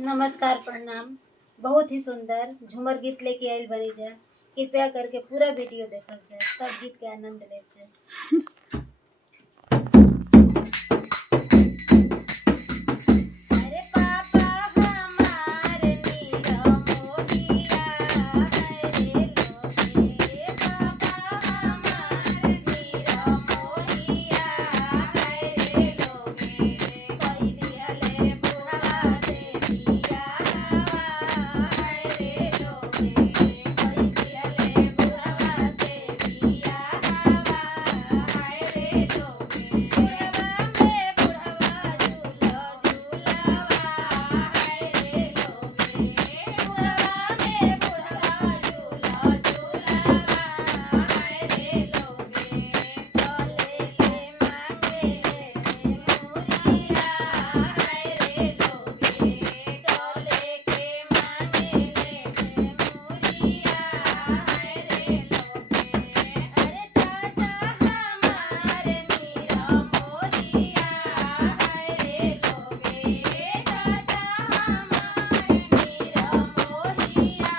नमस्कार प्रणाम। बहुत ही सुंदर झूमर गीत लेके आइल बनी जा। कृपया करके पूरा वीडियो देखब जा, सब गीत के आनंद ले जा। अरे पापा हमार नीरा मोहिया है रे लोगे। पापा हमार नीरा मोहिया है रे लोगे। कोई दियले बुढ़वा से पिया है रे लोगे। कोई दियले बुढ़वा से पिया है रे लोगे। बुढ़वा में बुढ़वा झूलो झूलवा है रे लोगे। बुढ़वा में बुढ़वा झूलो झूलवा है रे लोगे। चले के मांगे ले मुरिया है रे लोगे। चले के मांगे ले मुरिया है रे लोगे। अरे चाचा हमार नीरा मोहिया है रे लोगे। चाचा हमार नीरा मोहिया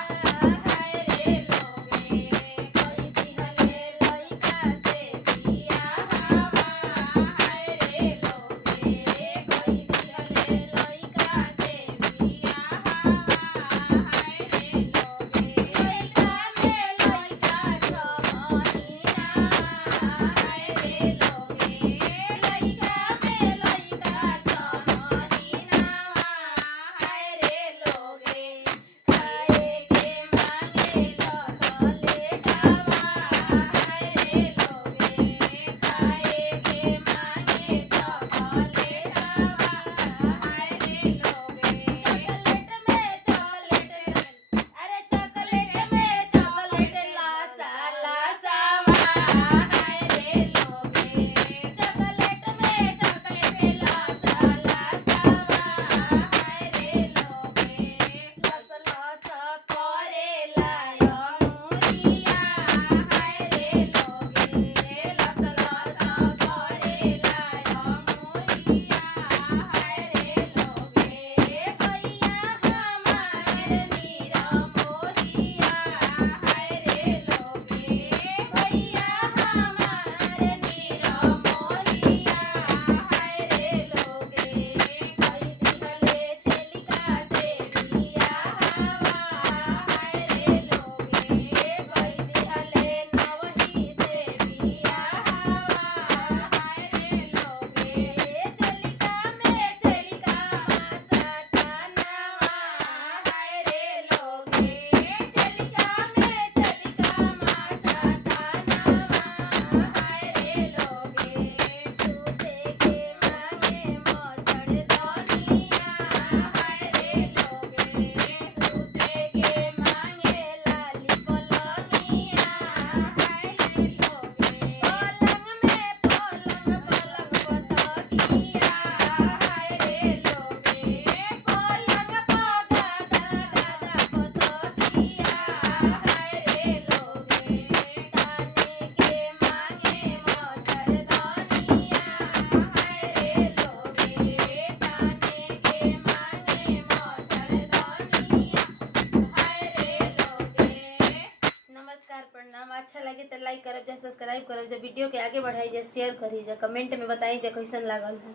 है रे लोगे। कोई दिहले लइका से पिया है रे लोगे। कोई दिहले लइका से पिया है रे लोगे। लइका में लइका छमहीना है रे लोगे। लइका में लइका छमहीना है रे लोगे। खाए के मांगे चॉकलेटवा है रे लोगे। खाए के मांगे चॉकलेटवा है रे लोगे। चॉकलेट में चॉकलेट अरे चॉकलेट में चॉकलेट लासा लासावा है रे लोगे। चॉकलेट में चॉकलेट लासा लासावा है रे लोगे। लस लस करेला अंगूरिया है रे लोगे। लस लस करेला अंगूरिया है रे लोगे। भैया हमार नीरा मोहिया है रे लोगे। भैया हमार नीरा मोहिया है रे लोगे। कोई दिहले चलिका से पिया है रे लोगे। कोई दिहले नवही से पिया है रे लोगे। चलिका में चलिका सतानवा है रे लोगे। चलिका में चलिका सतानवा है रे लोगे। सूते के मांगे मच्छरदानिया है रे लोगे। सूते के मांगे लाली पलंगिया है रे लोगे। पलंग में पलंग पतकिया है रे लोगे। पलंग पर गादा गादा पतकिया है रे लोगे। ताने के मांगे मच्छरदानिया है रे लोगे। ताने के मांगे मच्छरदानिया है रे लोगे। नमस्कार प्रणाम। अच्छा लगे तो लाइक करब जा, सब्सक्राइब करब जा, वीडियो के आगे बढ़ाई जा, शेयर करी जा, कमेंट में बताई जा कैसन लागल है।